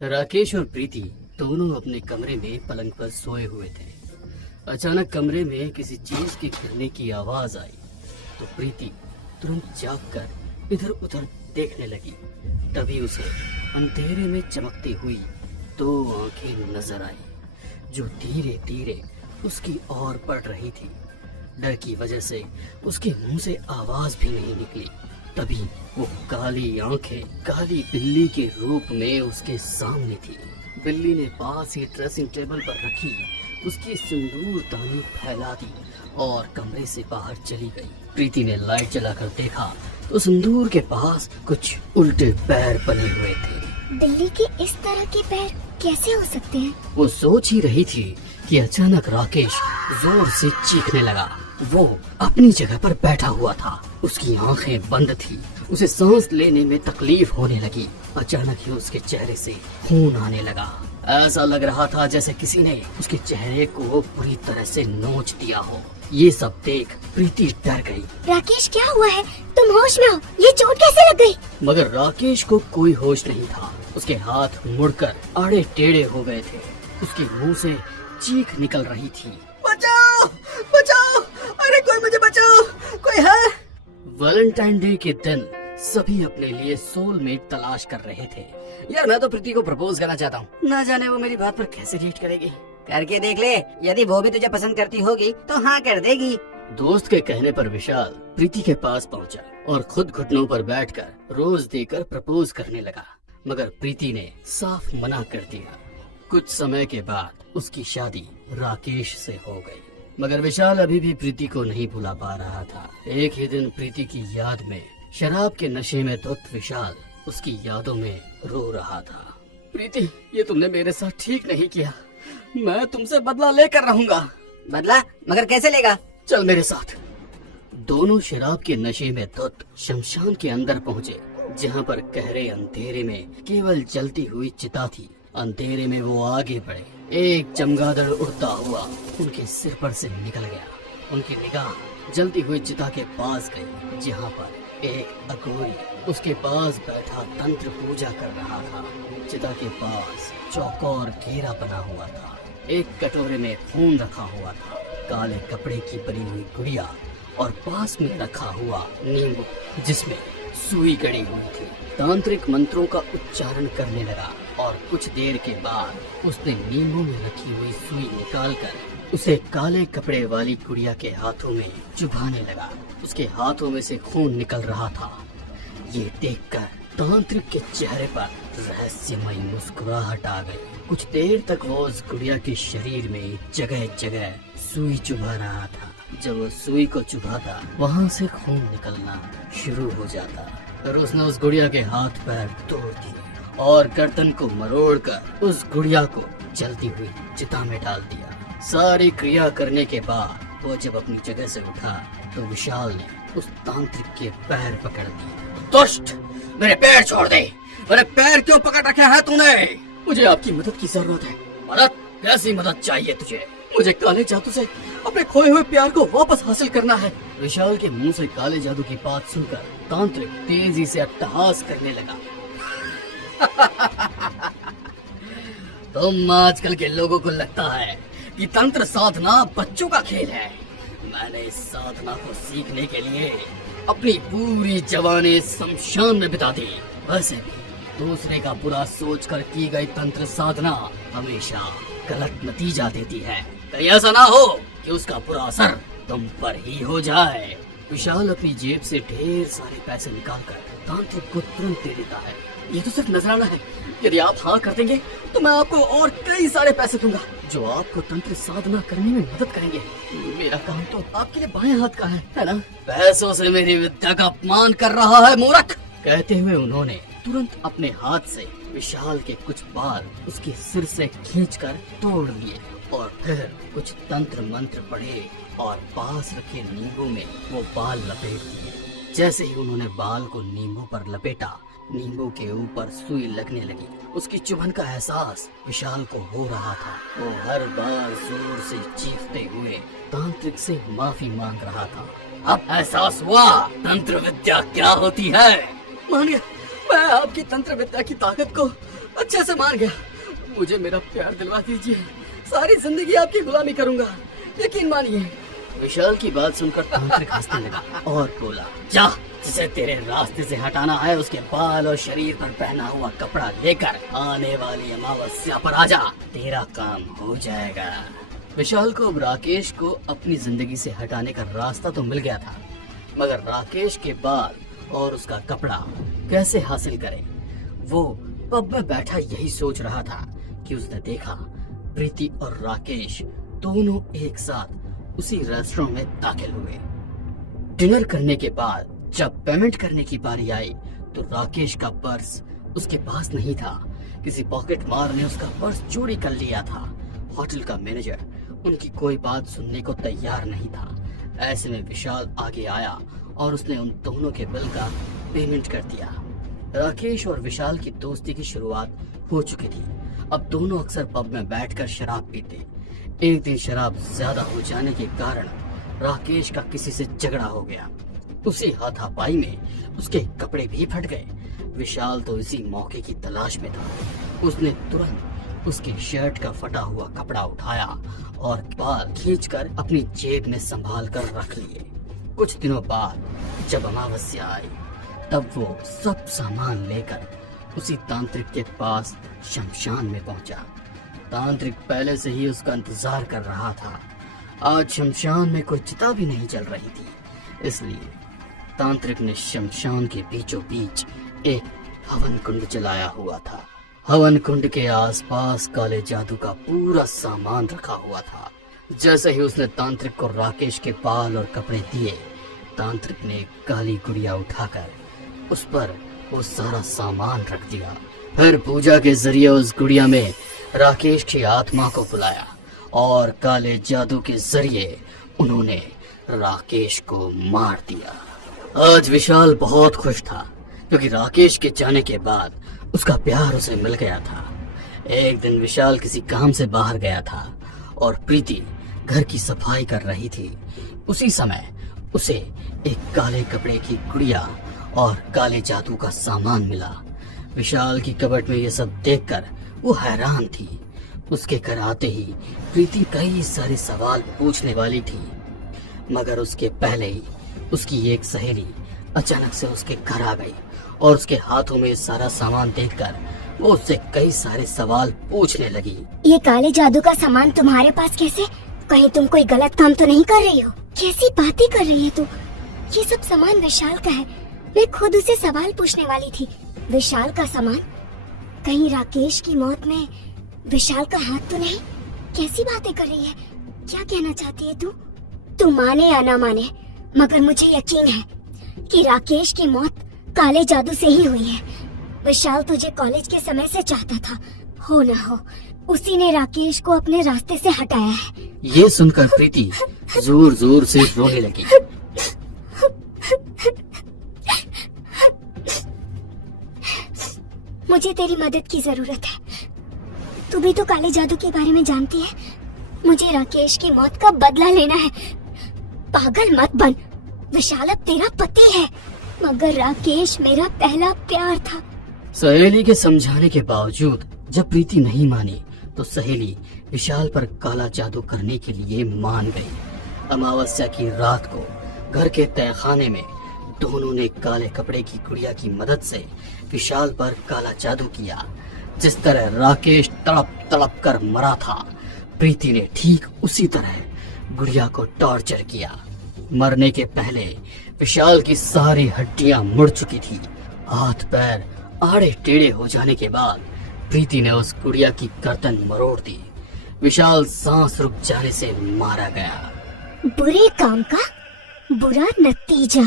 राकेश और प्रीति दोनों अपने कमरे में पलंग पर सोए हुए थे। अचानक कमरे में किसी चीज के गिरने की आवाज आई तो प्रीति तुरंत जागकर इधर उधर देखने लगी। तभी उसे अंधेरे में चमकती हुई दो आंखें नजर आई जो धीरे धीरे उसकी ओर बढ़ रही थी। डर की वजह से उसके मुंह से आवाज भी नहीं निकली। तभी वो काली आंखें काली बिल्ली के रूप में उसके सामने थी। बिल्ली ने पास ही ड्रेसिंग टेबल पर रखी उसकी सिंदूर दानी फैला दी और कमरे से बाहर चली गई। प्रीति ने लाइट जलाकर देखा तो सिंदूर के पास कुछ उल्टे पैर बने हुए थे। बिल्ली के इस तरह के पैर कैसे हो सकते हैं? वो सोच ही रही थी कि अचानक राकेश जोर से चीखने लगा। वो अपनी जगह पर बैठा हुआ था, उसकी आंखें बंद थी, उसे सांस लेने में तकलीफ होने लगी। अचानक ही उसके चेहरे से खून आने लगा। ऐसा लग रहा था जैसे किसी ने उसके चेहरे को पूरी तरह से नोच दिया हो। ये सब देख प्रीति डर गई। राकेश क्या हुआ है? तुम होश में हो? ये चोट कैसे लग गई? मगर राकेश को कोई होश नहीं था। उसके हाथ मुड़कर आड़े टेढ़े हो गए थे। उसके मुंह से चीख निकल रही थी, बचाओ बचाओ, अरे कोई मुझे बचाओ, कोई है? वैलेंटाइन डे के दिन सभी अपने लिए सोलमेट तलाश कर रहे थे। यार मैं तो प्रीति को प्रपोज करना चाहता हूँ, ना जाने वो मेरी बात पर कैसे रिएक्ट करेगी। करके देख ले, यदि वो भी तुझे पसंद करती होगी तो हाँ कर देगी। दोस्त के कहने पर विशाल प्रीति के पास पहुंचा और खुद घुटनों पर बैठकर रोज देकर प्रपोज करने लगा। मगर प्रीति ने साफ मना कर दिया। कुछ समय के बाद उसकी शादी राकेश से हो गई। मगर विशाल अभी भी प्रीति को नहीं भुला पा रहा था। एक ही दिन प्रीति की याद में शराब के नशे में धुत विशाल उसकी यादों में रो रहा था। प्रीति, ये तुमने मेरे साथ ठीक नहीं किया, मैं तुमसे बदला लेकर रहूंगा। बदला? मगर कैसे लेगा? चल मेरे साथ। दोनों शराब के नशे में धुत शमशान के अंदर पहुँचे, जहाँ पर गहरे अंधेरे में केवल जलती हुई चिता थी। अंधेरे में वो आगे बढ़े। एक चमगादड़ उड़ता हुआ उनके सिर पर से निकल गया। उनकी निगाह जलती हुई चिता के पास गई, जहाँ पर एक अघोरी उसके पास बैठा तंत्र पूजा कर रहा था। चिता के पास चौकोर घेरा बना हुआ था। एक कटोरे में खून रखा हुआ था, काले कपड़े की बनी हुई गुड़िया और पास में रखा हुआ नींबू जिसमें सुई गड़ी हुई थी। तांत्रिक मंत्रों का उच्चारण करने लगा और कुछ देर के बाद उसने नींबू में रखी हुई सुई निकालकर उसे काले कपड़े वाली गुड़िया के हाथों में चुभाने लगा। उसके हाथों में से खून निकल रहा था। ये देखकर तांत्रिक के चेहरे पर रहस्यमय मुस्कुराहट आ गई। कुछ देर तक वो उस गुड़िया के शरीर में जगह जगह सुई चुभा रहा था। जब वो सुई को चुभाता वहाँ से खून निकलना शुरू हो जाता। फिर उसने उस गुड़िया के हाथ पैर तोड़ दिए और गर्दन को मरोड़कर उस गुड़िया को जलती हुई चिता में डाल दिया। सारी क्रिया करने के बाद वो जब अपनी जगह से उठा तो विशाल ने उस तांत्रिक के पैर पकड़ दिए। दुष्ट, मेरे पैर छोड़ दे। मेरे पैर क्यों पकड़ रखे हैं तूने? मुझे आपकी मदद की जरूरत है। मदद? कैसी मदद चाहिए तुझे? मुझे काले जादू से अपने खोए हुए प्यार को वापस हासिल करना है। विशाल के मुंह से काले जादू की बात सुनकर तांत्रिक तेजी से अट्टहास करने लगा। तुम आजकल के लोगों को लगता है कि तंत्र साधना बच्चों का खेल है। मैंने इस साधना को सीखने के लिए अपनी पूरी जवानी शमशान में बिता दी। वैसे भी दूसरे का बुरा सोचकर की गई तंत्र साधना हमेशा गलत नतीजा देती है। कहीं ऐसा ना हो कि उसका बुरा असर तुम पर ही हो जाए। विशाल अपनी जेब से ढेर सारे पैसे निकालकर तांत्रिक को तुरंत दे देता है। ये तो सिर्फ नजराना है। यदि आप हाँ कर देंगे तो मैं आपको और कई सारे पैसे दूंगा जो आपको तंत्र साधना करने में मदद करेंगे। मेरा काम तो आपके लिए बाएं हाथ का है ना? पैसों से मेरी विद्या का अपमान कर रहा है मूर्ख। कहते हुए उन्होंने तुरंत अपने हाथ से विशाल के कुछ बाल उसके सिर से खींचकर तोड़ लिए और फिर कुछ तंत्र मंत्र पढ़े और पास रखे नींबू में वो बाल लपेट दिए। जैसे ही उन्होंने बाल को नींबू पर लपेटा, नींबू के ऊपर सुई लगने लगी। उसकी चुभन का एहसास विशाल को हो रहा था। वो हर बार जोर से चीखते हुए तांत्रिक से माफी मांग रहा था। अब एहसास हुआ तंत्र विद्या क्या होती है। मानिए, मैं आपकी तंत्र विद्या की ताकत को अच्छे से मान गया। मुझे मेरा प्यार दिलवा दीजिए, सारी जिंदगी आपकी गुलामी करूंगा, यकीन मानिए। विशाल की बात सुनकर तांत्रिक हंसने लगा और बोला, जा, जिसे तेरे रास्ते से हटाना है उसके बाल और शरीर पर पहना हुआ कपड़ा लेकर आने वाली अमावस्या पर आजा, तेरा काम हो जाएगा। विशाल को अब राकेश को अपनी जिंदगी से हटाने का रास्ता तो मिल गया था, मगर राकेश के बाल और उसका कपड़ा कैसे हासिल करे। वो पब में बैठा यही सोच रहा था कि उसने देखा प्रीति और राकेश दोनों एक साथ उसी रेस्टोरेंट में दाखिल हुए। डिनर करने के बाद जब पेमेंट करने की बारी आई तो राकेश का पर्स उसके पास नहीं था। किसी पॉकेट मार ने उसका पर्स चोरी कर लिया था। होटल का मैनेजर उनकी कोई बात सुनने को तैयार नहीं था। ऐसे में विशाल आगे आया और उसने उन दोनों के बिल का पेमेंट कर दिया। राकेश और विशाल की दोस्ती की शुरुआत हो चुकी थी। अब दोनों अक्सर पब में बैठकर शराब पीते। एक दिन शराब ज्यादा हो जाने के कारण राकेश का किसी से झगड़ा हो गया। उसी हाथापाई में उसके कपड़े भी फट गए। विशाल तो इसी मौके की तलाश में था। उसने तुरंत उसकी शर्ट का फटा हुआ कपड़ा उठाया और बाल खींचकर अपनी जेब में संभाल कर रख लिए। कुछ दिनों बाद जब अमावस्या आई तब वो सब सामान लेकर उसी तांत्रिक के पास शमशान में पहुंचा। तांत्रिक पहले से ही उसका इंतजार कर रहा था। आज शमशान में कोई चिता भी नहीं जल रही थी, इसलिए तांत्रिक ने शमशान के बीचों बीच एक हवन कुंड जलाया हुआ था। हवन कुंड के आसपास काले जादू का पूरा सामान रखा हुआ था। जैसे ही उसने तांत्रिक को राकेश के बाल और कपड़े दिए, तांत्रिक ने काली गुड़िया उठाकर उस पर वो सारा सामान रख दिया। फिर पूजा के जरिए उस गुड़िया में राकेश की आत्मा को बुलाया और काले जादू के जरिए उन्होंने राकेश को मार दिया। आज विशाल बहुत खुश था क्योंकि राकेश के जाने के बाद उसका प्यार उसे मिल गया था। एक दिन विशाल किसी काम से बाहर गया था और प्रीति घर की सफाई कर रही थी। उसी समय उसे एक काले कपड़े की गुड़िया और काले जादू का सामान मिला। विशाल की कबर्ड में ये सब देखकर वो हैरान थी। उसके घर आते ही प्रीति कई सारे सवाल पूछने वाली थी, मगर उसके पहले ही उसकी एक सहेली अचानक से उसके घर आ गई और उसके हाथों में सारा सामान देखकर वो उससे कई सारे सवाल पूछने लगी। ये काले जादू का सामान तुम्हारे पास कैसे? कहीं तुम कोई गलत काम तो नहीं कर रही हो? कैसी बातें कर रही है तू? ये सब सामान विशाल का है। मैं खुद उसे सवाल पूछने वाली थी। विशाल का सामान? कहीं राकेश की मौत में विशाल का हाथ तो नहीं? कैसी बातें कर रही है? क्या कहना चाहती है तू? तू माने या ना माने, मगर मुझे यकीन है कि राकेश की मौत काले जादू से ही हुई है। विशाल तुझे कॉलेज के समय से चाहता था, हो ना हो उसी ने राकेश को अपने रास्ते से हटाया है। ये सुनकर प्रीति जोर जोर से रोने लगी। मुझे तेरी मदद की जरूरत है। तू भी तो काले जादू के बारे में जानती है। मुझे राकेश की मौत का बदला लेना है। पागल मत बन। विशाल अब तेरा पति है, मगर राकेश मेरा पहला प्यार था। सहेली के समझाने के बावजूद जब प्रीति नहीं मानी तो सहेली विशाल पर काला जादू करने के लिए मान गई। अमावस्या की रात को घर के तहखाने में दोनों ने काले कपड़े की गुड़िया की मदद से विशाल पर काला जादू किया। जिस तरह राकेश तड़प तड़प कर मरा था, प्रीति ने ठीक उसी तरह गुड़िया को टॉर्चर किया। मरने के पहले विशाल की सारी हड्डियां मुड़ चुकी थी। हाथ पैर आड़े टेढ़े हो जाने के बाद प्रीति ने उस गुड़िया की गर्दन मरोड़ दी। विशाल सांस रुक जाने से मारा गया। बुरे काम का बुरा नतीजा।